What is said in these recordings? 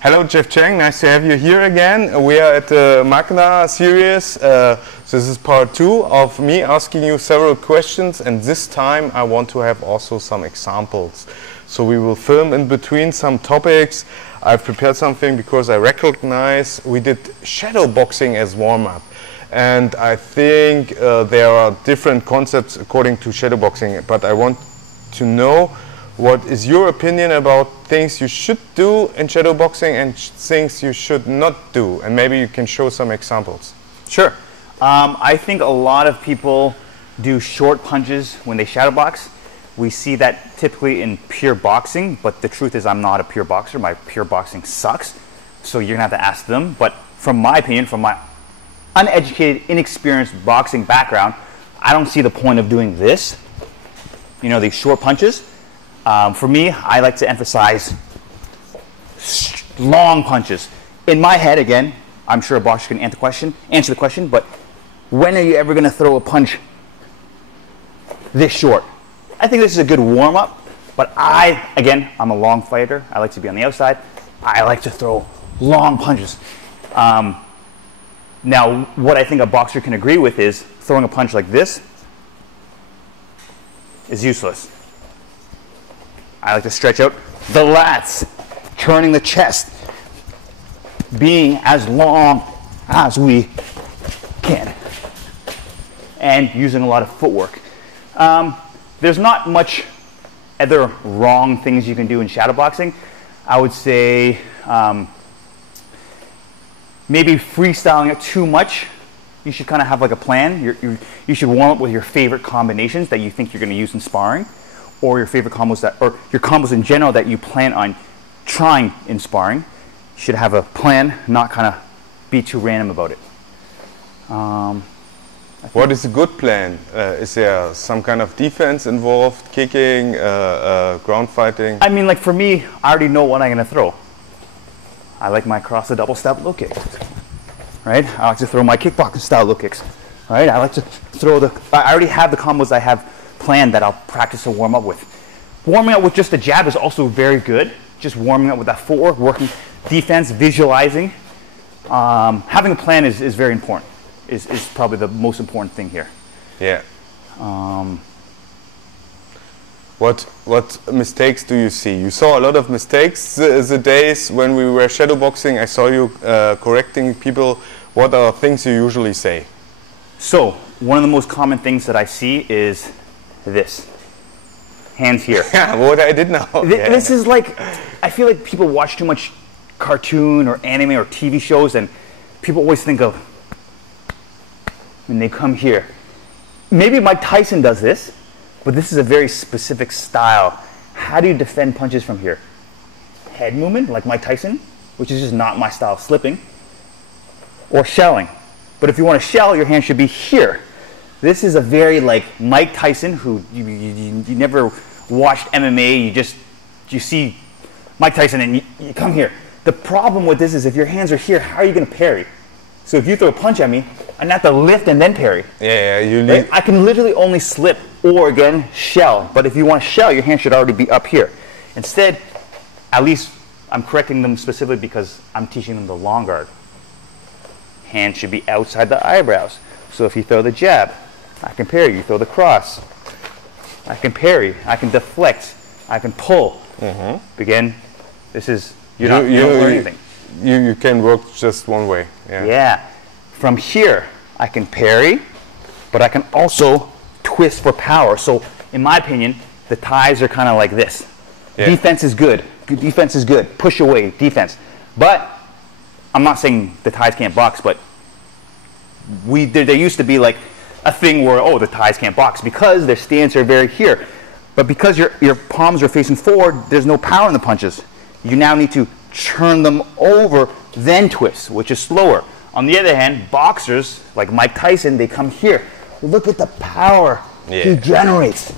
Hello, Jeff Chang. Nice to have you here again. We are at the Magna series. This is part 2 of me asking you several questions, and this time I want to have also some examples. So we will film in between some topics. I've prepared something because I recognize we did shadowboxing as warm-up. And I think there are different concepts according to shadowboxing, but I want to know what is your opinion about things you should do in shadowboxing and things you should not do? And maybe you can show some examples. Sure. I think a lot of people do short punches when they shadowbox. We see that typically in pure boxing, but the truth is I'm not a pure boxer. My pure boxing sucks. So you're going to have to ask them. But from my opinion, from my uneducated, inexperienced boxing background, I don't see the point of doing this. You know, these short punches. For me, I like to emphasize long punches. In my head, again, I'm sure a boxer can answer the question, but when are you ever going to throw a punch this short? I think this is a good warm-up, but again, I'm a long fighter. I like to be on the outside. I like to throw long punches. Now, what I think a boxer can agree with is throwing a punch like this is useless. I like to stretch out the lats, turning the chest, being as long as we can, and using a lot of footwork. There's not much other wrong things you can do in shadowboxing. I would say maybe freestyling it too much. You should kind of have like a plan. You should warm up with your favorite combinations that you think you're going to use in sparring, or your favorite combos or your combos in general that you plan on trying in sparring. You should have a plan, not kind of be too random about it. What is a good plan? Is there some kind of defense involved, kicking, ground fighting? I mean, like for me, I already know what I'm going to throw. I like my cross the double step low kicks, right? I like to throw my kickboxing style low kicks, right? I like to throw I already have the combos I have plan that I'll practice and warm up with. Warming up with just the jab is also very good. Just warming up with that footwork, working defense, visualizing. Having a plan is very important. Is probably the most important thing here. Yeah. What mistakes do you see? You saw a lot of mistakes the days when we were shadowboxing. I saw you correcting people. What are things you usually say? So one of the most common things that I see is this. Hands here. Yeah, what I did know. This is like, I feel like people watch too much cartoon or anime or TV shows, and people always think of when they come here. Maybe Mike Tyson does this, but this is a very specific style. How do you defend punches from here? Head movement, like Mike Tyson, which is just not my style of slipping, or shelling. But if you want to shell, your hand should be here. This is a very like Mike Tyson, who you never watched MMA, you see Mike Tyson and you come here. The problem with this is if your hands are here, how are you going to parry? So if you throw a punch at me, I have to lift and then parry. Yeah, right? I can literally only slip or again shell. But if you want to shell, your hand should already be up here. Instead, at least I'm correcting them specifically because I'm teaching them the long guard. Hand should be outside the eyebrows. So if you throw the jab, I can parry. You throw the cross, I can parry. I can deflect. I can pull. Again, this is you don't learn anything. You can work just one way. Yeah. From here, I can parry, but I can also twist for power. So, in my opinion, the ties are kind of like this. Yeah. Defense is good. Defense is good. Push away, defense. But I'm not saying the ties can't box, but there used to be like a thing where, oh, the ties can't box because their stance are very here. But because your palms are facing forward, there's no power in the punches. You now need to turn them over, then twist, which is slower. On the other hand, boxers, like Mike Tyson, they come here. Look at the power he generates.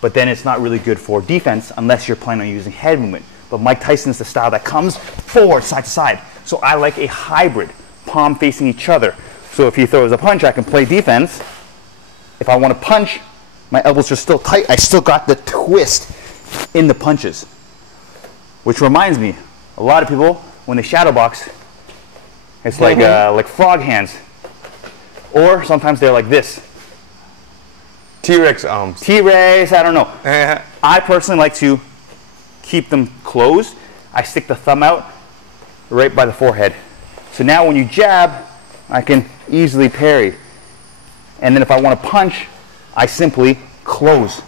But then it's not really good for defense unless you're planning on using head movement. But Mike Tyson's the style that comes forward, side to side. So I like a hybrid, palm facing each other. So if he throws a punch, I can play defense. If I want to punch, my elbows are still tight. I still got the twist in the punches. Which reminds me, A lot of people, when they shadow box, it's like frog hands. Or sometimes they're like this. T-Rex arms. T-Rex, I don't know. I personally like to keep them closed. I stick the thumb out right by the forehead. So now when you jab, I can easily parry. And then if I want to punch, I simply close.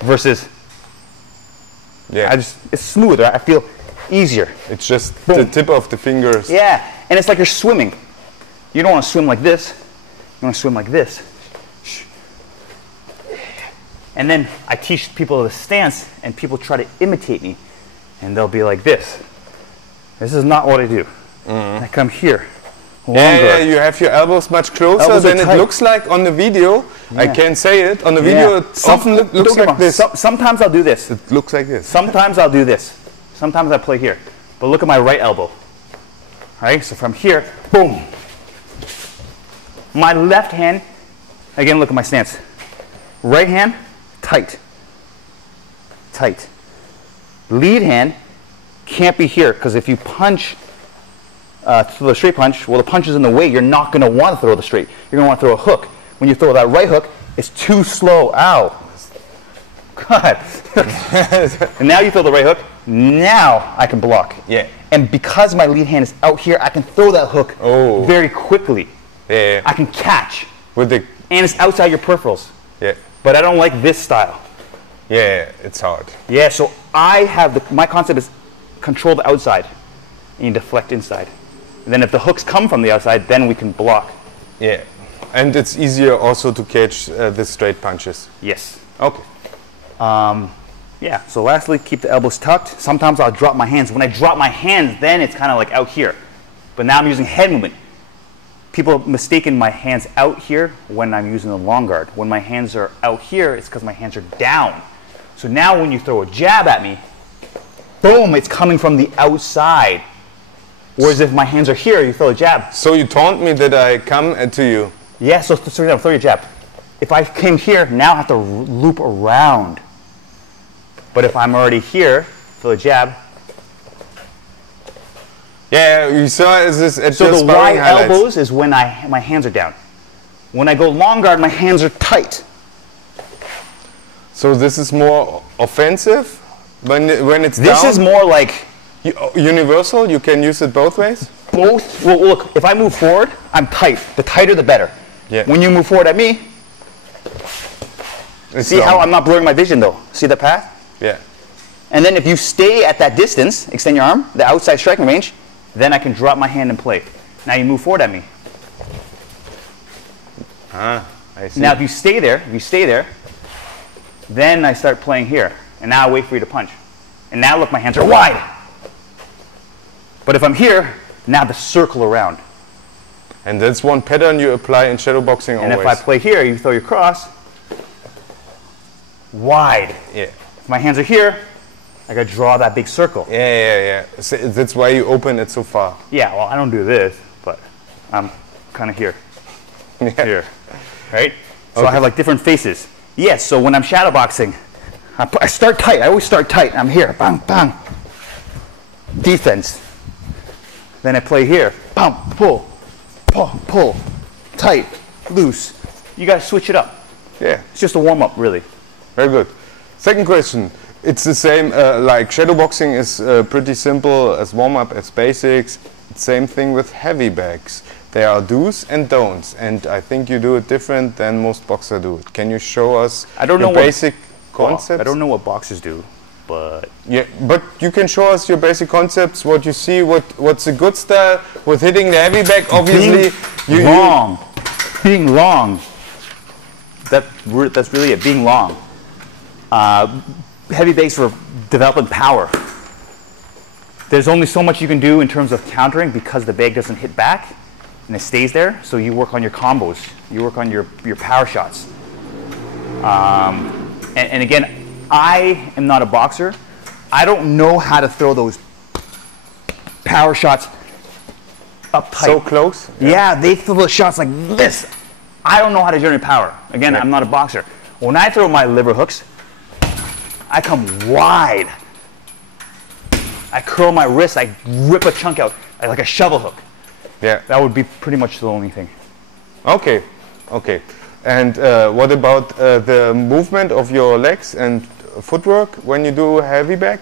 Versus, it's smoother. I feel easier. It's just the tip of the fingers. Yeah, and it's like you're swimming. You don't want to swim like this. You want to swim like this. And then I teach people the stance, and people try to imitate me, and they'll be like this. This is not what I do. I come here. Yeah, you have your elbows much closer than it looks like on the video. I can't say it. On the video, it often looks like this. Sometimes I'll do this. It looks like this. Sometimes I'll do this. Sometimes I play here. But look at my right elbow. Right? So from here, boom. My left hand, again, look at my stance. Right hand, tight. Tight. Lead hand can't be here, because if you punch, throw the straight punch, well, the punch is in the way. You're not going to want to throw the straight. You're going to want to throw a hook. When you throw that right hook, it's too slow. Ow. God. And now you throw the right hook. Now I can block. Yeah. And because my lead hand is out here, I can throw that hook very quickly. Yeah. I can catch. With the and it's outside your peripherals. Yeah. But I don't like this style. Yeah, it's hard. Yeah, so I have my concept is control the outside and you deflect inside. And then if the hooks come from the outside, then we can block. Yeah. And it's easier also to catch the straight punches. Yes. Okay. Yeah, so lastly, keep the elbows tucked. Sometimes I'll drop my hands. When I drop my hands, then it's kind of like out here. But now I'm using head movement. People mistaken my hands out here when I'm using the long guard. When my hands are out here, it's because my hands are down. So now when you throw a jab at me, boom, it's coming from the outside. Whereas if my hands are here, you throw a jab. So you taunt me that I come to you. Yeah, so throw your jab. If I came here, now I have to loop around. But if I'm already here, throw a jab. Yeah, you saw this at so the the sparring wide highlights. elbows is when my hands are down. When I go long guard, my hands are tight. So this is more offensive when it's down? This is more like universal. You can use it both ways. Both. Well, look, if I move forward, I'm tight. The tighter, the better. Yeah. When you move forward at me, see how I'm not blurring my vision though. See the path? Yeah. And then if you stay at that distance, extend your arm, the outside striking range, then I can drop my hand and play. Now you move forward at me. I see. Now if you stay there, then I start playing here. And now I wait for you to punch. And now look, my hands are wide. But if I'm here, now the circle around. And that's one pattern you apply in shadowboxing always. And if I play here, you throw your cross, wide. Yeah. If my hands are here, I gotta draw that big circle. Yeah. So that's why you open it so far. Yeah, well, I don't do this, but I'm kind of here. Here, right? So I have like different faces. Yes, so when I'm shadowboxing, I start tight. I always start tight. I'm here, bang, bang. Defense. Then I play here, bam, pull, pull, tight, loose. You gotta switch it up. Yeah. It's just a warm up, really. Very good. Second question. It's the same, like shadowboxing is pretty simple as warm-up, as basics. Same thing with heavy bags. There are do's and don'ts, and I think you do it different than most boxers do it. Can you show us your basic concepts? I don't know what boxers do, but... Yeah, but you can show us your basic concepts, what you see, what's a good style with hitting the heavy bag, obviously. Being long. That's really it, being long. Heavy bags for developing power. There's only so much you can do in terms of countering because the bag doesn't hit back and it stays there. So you work on your combos, you work on your power shots. And again, I am not a boxer. I don't know how to throw those power shots up tight. So close? Yeah, they throw the shots like this. I don't know how to generate power. Again, I'm not a boxer. When I throw my liver hooks, I come wide. I curl my wrist, I rip a chunk out, like a shovel hook. Yeah. That would be pretty much the only thing. Okay, okay. And what about the movement of your legs and footwork when you do heavy bag?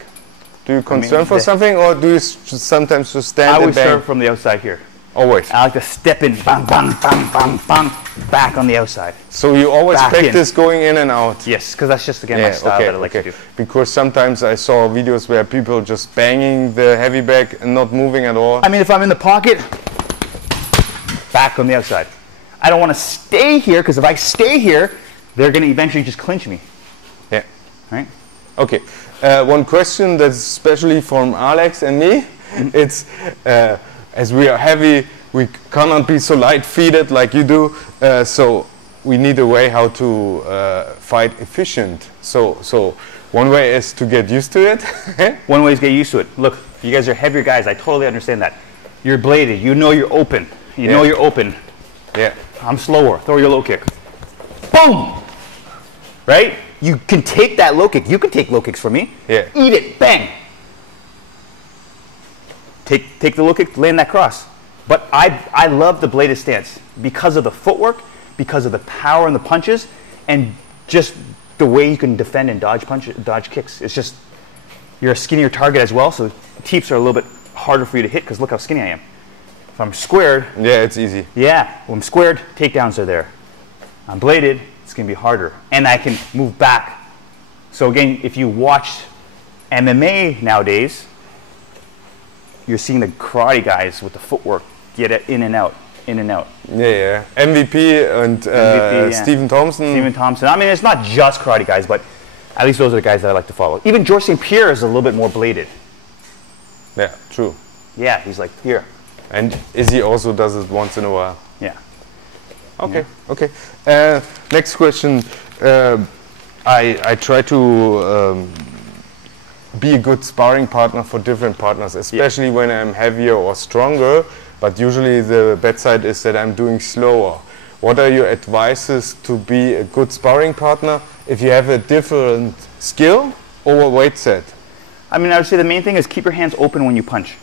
Do you concern for something, or do you sometimes just stand and bang? I always serve from the outside here. Always. I like to step in, bang, bang, bang, bang, bang, back on the outside. So you always Back practice going in and out? Yes, because that's just, again, my style that I like to do. Because sometimes I saw videos where people just banging the heavy bag and not moving at all. I mean, if I'm in the pocket, back on the outside. I don't want to stay here, because if I stay here, they're going to eventually just clinch me. Yeah. Right? Okay. One question that's especially from Alex and me, it's as we are heavy, we cannot be so light-feeted like you do, so we need a way how to fight efficient. So one way is to get used to it. One way is get used to it. Look, you guys are heavier guys. I totally understand that. You're bladed. You know you're open. You know you're open. Yeah. I'm slower. Throw your low kick. Boom! Right? You can take that low kick. You can take low kicks from me. Yeah. Eat it. Bang! Take the low kick, land that cross. But I love the bladed stance because of the footwork, because of the power in the punches, and just the way you can defend and dodge kicks. It's just, you're a skinnier target as well, so teeps are a little bit harder for you to hit because look how skinny I am. If I'm squared, yeah, it's easy. Yeah, when I'm squared, takedowns are there. I'm bladed, it's going to be harder. And I can move back. So again, if you watch MMA nowadays, you're seeing the karate guys with the footwork get it in and out, in and out. Yeah, yeah. MVP and MVP, yeah. Stephen Thompson. Stephen Thompson. I mean, it's not just karate guys, but at least those are the guys that I like to follow. Even George St. Pierre is a little bit more bladed. Yeah, true. Yeah, he's like, here. And Izzy also does it once in a while. Yeah. Okay, okay. Next question. I try to be a good sparring partner for different partners, especially when I'm heavier or stronger, but usually the bad side is that I'm doing slower. What are your advices to be a good sparring partner if you have a different skill or a weight set? I mean, I would say the main thing is keep your hands open when you punch.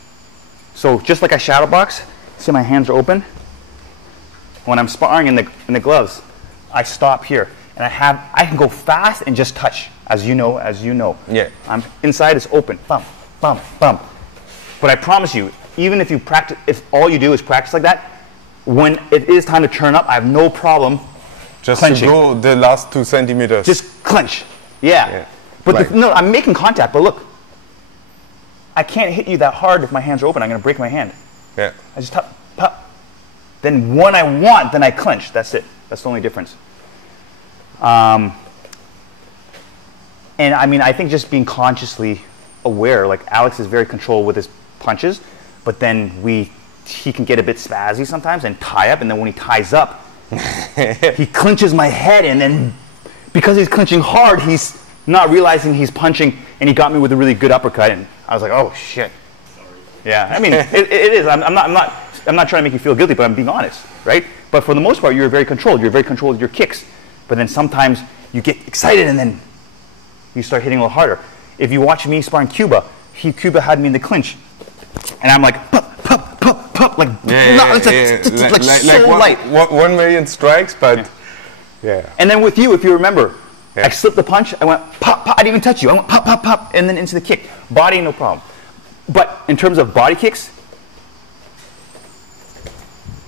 So just like I shadow box, see my hands are open. When I'm sparring in the gloves, I stop here and I can go fast and just touch, as you know. Yeah. I'm inside is open, bump, bump, bump. But I promise you, even if you practice, if all you do is practice like that, when it is time to turn up, I have no problem just clenching. To go the last 2 centimeters. Just clench. Yeah. But like, no, I'm making contact. But look, I can't hit you that hard if my hands are open. I'm going to break my hand. Yeah. I just pop, pop. Then when I want, then I clench. That's it. That's the only difference. And I mean, I think just being consciously aware, like Alex is very controlled with his punches, but then he can get a bit spazzy sometimes and tie up, and then when he ties up, he clinches my head, and then because he's clinching hard, he's not realizing he's punching, and he got me with a really good uppercut, and I was like, oh shit. Sorry. Yeah, I mean, it is. I'm not trying to make you feel guilty, but I'm being honest, right? But for the most part, you're very controlled. You're very controlled with your kicks, but then sometimes you get excited, and then you start hitting a little harder. If you watch me sparring Cuba, Cuba had me in the clinch, and I'm like, pop, pop, pop, pop, like, so light. 1 million strikes, but yeah. And then with you, if you remember, I slipped the punch, I went pop, pop, I didn't even touch you. I went pop, pop, pop, and then into the kick. Body, no problem. But in terms of body kicks,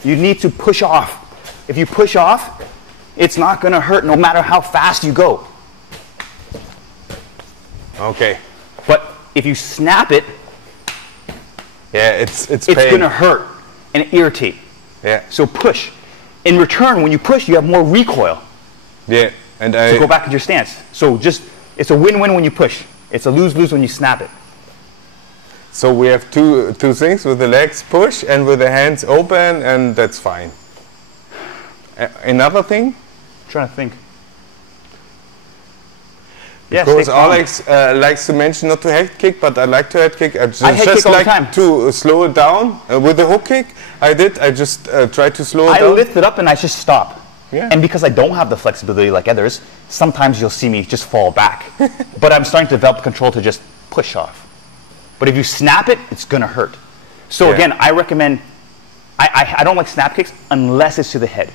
you need to push off. If you push off, it's not going to hurt no matter how fast you go. Okay. But if you snap it, it's going to hurt and irritate. Yeah. So push. In return, when you push, you have more recoil. Yeah. And so go back to your stance. So just, it's a win-win when you push. It's a lose-lose when you snap it. So we have two things, with the legs push and with the hands open, and that's fine. Another thing? I'm trying to think. Because Alex likes to mention not to head kick, but I like to head kick. I just like to slow it down with the hook kick. I just tried to slow it down. I lift it up and I just stop. Yeah. And because I don't have the flexibility like others, sometimes you'll see me just fall back. But I'm starting to develop control to just push off. But if you snap it, it's going to hurt. So again, I recommend, I don't like snap kicks unless it's to the head.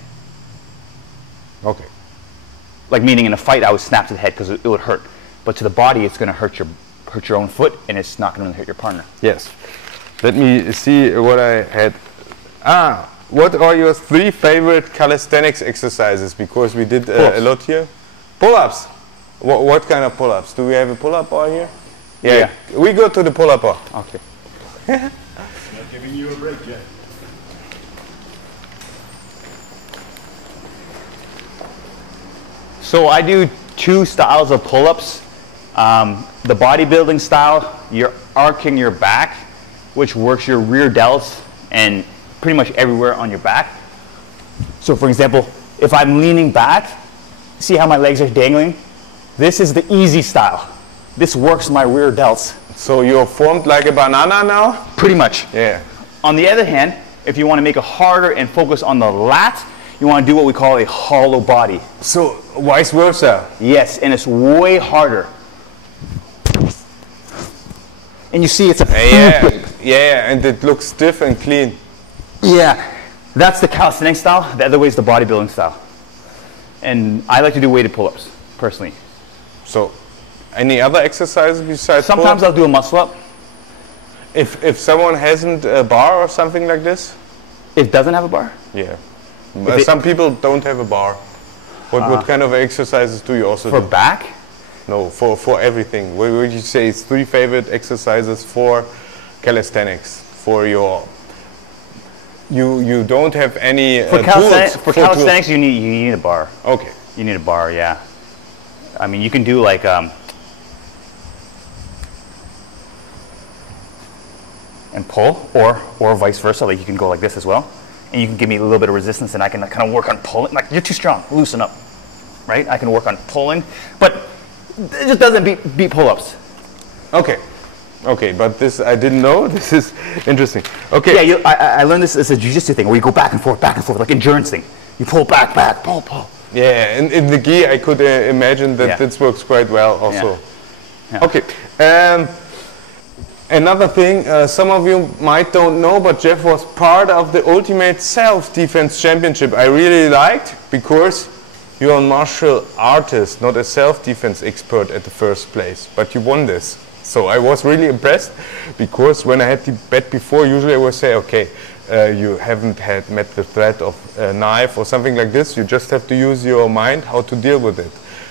Okay. Like meaning in a fight, I would snap to the head because it would hurt. But to the body, it's going to hurt your own foot, and it's not going to hurt your partner. Yes. Let me see what I had. What are your 3 favorite calisthenics exercises? Because we did a lot here. Pull-ups. What kind of pull-ups? Do we have a pull-up bar here? Yeah. We go to the pull-up bar. Okay. Not giving you a break, Jeff. So I do 2 styles of pull-ups. The bodybuilding style, you're arcing your back, which works your rear delts and pretty much everywhere on your back. So for example, if I'm leaning back, see how my legs are dangling? This is the easy style. This works my rear delts. So you're formed like a banana now? Pretty much. Yeah. On the other hand, if you want to make it harder and focus on the lats, you want to do what we call a hollow body. So vice versa? Yes, and it's way harder. And you see it's a yeah, and it looks stiff and clean. Yeah, that's the calisthenics style. The other way is the bodybuilding style. And I like to do weighted pull-ups, personally. So, any other exercises besides Sometimes I'll do a muscle-up. If someone hasn't a bar or something like this? It doesn't have a bar? Yeah. Some people don't have a bar. What kind of exercises do you also do? For back? No, for everything. What would you say is 3 favorite exercises for calisthenics? For your... You don't have any for tools. For calisthenics, you need a bar. Okay. You need a bar, yeah. I mean, you can do like and pull, or vice versa. Like you can go like this as well, and you can give me a little bit of resistance, and I can kind of work on pulling. Like you're too strong, loosen up, right? I can work on pulling, but it just doesn't beat pull-ups. Okay. Okay, but this I didn't know. This is interesting. Okay. Yeah, I learned this as a jiu-jitsu thing where you go back and forth, like endurance thing. You pull back, pull. Yeah, and in the gi, I could imagine that this works quite well also. Yeah. Okay. Another thing, some of you might don't know, but Jeff was part of the Ultimate Self-Defense Championship. I really liked because you're a martial artist, not a self-defense expert at the first place, but you won this. So I was really impressed because when I had the bet before, usually I would say, okay, you haven't met the threat of a knife or something like this. You just have to use your mind how to deal with it.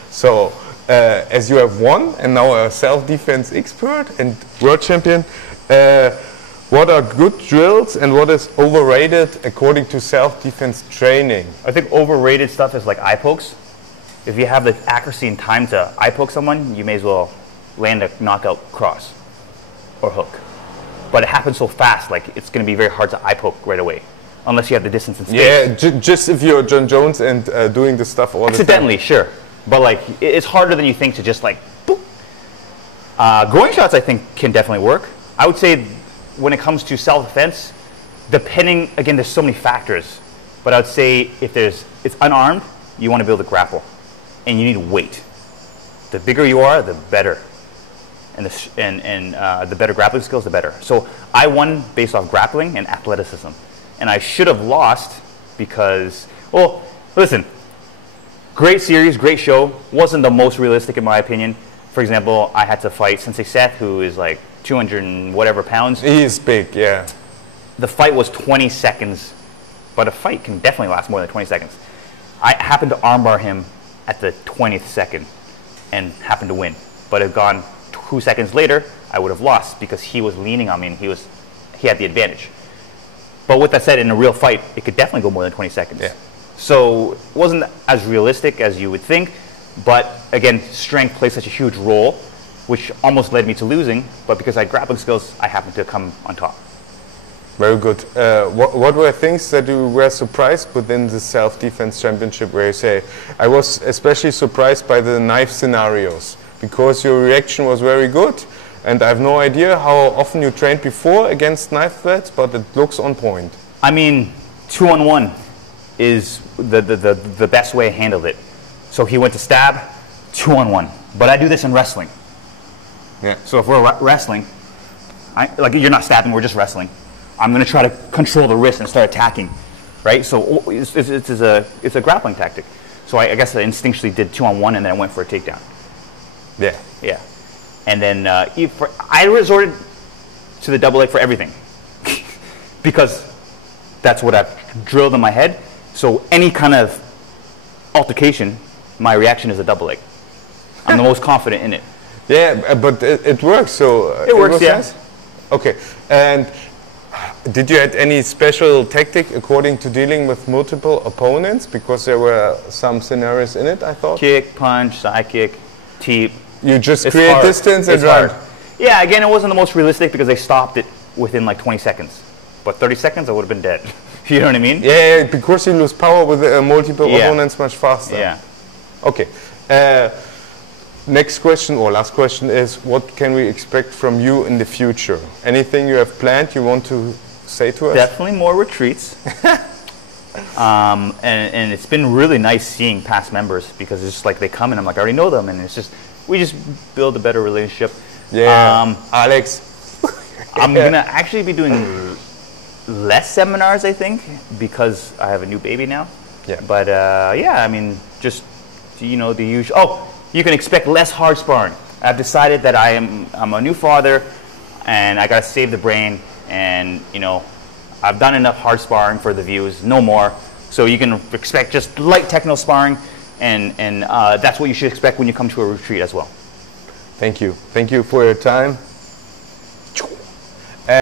So as you have won and now a self-defense expert and world champion, what are good drills and what is overrated according to self-defense training? I think overrated stuff is like eye pokes. If you have the accuracy and time to eye poke someone, you may as well land a knockout cross or hook. But it happens so fast, like it's going to be very hard to eye poke right away, unless you have the distance and space. Yeah, just if you're John Jones and doing this stuff all the time. Accidentally, sure. But like, it's harder than you think to just like, boop. Groin shots, I think, can definitely work. I would say when it comes to self-defense, depending, again, there's so many factors, but I would say if it's unarmed, you want to be able to grapple, and you need weight. The bigger you are, the better. And the better grappling skills, the better. So I won based off grappling and athleticism. And I should have lost because, well, listen, great series, great show. Wasn't the most realistic in my opinion. For example, I had to fight Sensei Seth, who is like 200 and whatever pounds. He is big, yeah. The fight was 20 seconds, but a fight can definitely last more than 20 seconds. I happened to armbar him at the 20th second and happened to win. But if gone 2 seconds later, I would have lost because he was leaning on me and he had the advantage. But with that said, in a real fight, it could definitely go more than 20 seconds. Yeah. So it wasn't as realistic as you would think, but again, strength plays such a huge role, which almost led me to losing, but because I had grappling skills, I happened to come on top. Very good. What were things that you were surprised within the self-defense championship where you say, I was especially surprised by the knife scenarios because your reaction was very good and I have no idea how often you trained before against knife threats, but it looks on point. I mean, 2-on-1 is the best way I handled it. So he went to stab, 2-on-1. But I do this in wrestling. Yeah. So if we're wrestling, like you're not stabbing, we're just wrestling. I'm going to try to control the wrist and start attacking, right? So it's a grappling tactic. So I guess I instinctually did 2-on-1 and then I went for a takedown. Yeah. Yeah. And then I resorted to the double leg for everything because that's what I've drilled in my head. So any kind of altercation, my reaction is a double leg. I'm the most confident in it. Yeah, but it works. So it works, yeah. Nice? Okay. And did you have any special tactic according to dealing with multiple opponents? Because there were some scenarios in it, I thought. Kick, punch, side kick, teep. You just create distance and run. Yeah, again, it wasn't the most realistic because they stopped it within like 20 seconds. But 30 seconds, I would have been dead. You know what I mean? Yeah, because you lose power with multiple opponents much faster. Yeah. Okay. Next question or last question is, what can we expect from you in the future? Anything you have planned you want to say to us? Definitely more retreats. And it's been really nice seeing past members because it's just like they come and I'm like, I already know them, and it's just, we just build a better relationship. Yeah, Alex. I'm going to actually be doing less seminars, I think, because I have a new baby now. Yeah. But yeah, I mean, just, you know, the usual. Oh, you can expect less hard sparring. I've decided that I'm a new father and I got to save the brain, and, you know, I've done enough hard sparring for the views, no more. So you can expect just light techno sparring, and that's what you should expect when you come to a retreat as well. Thank you. Thank you for your time.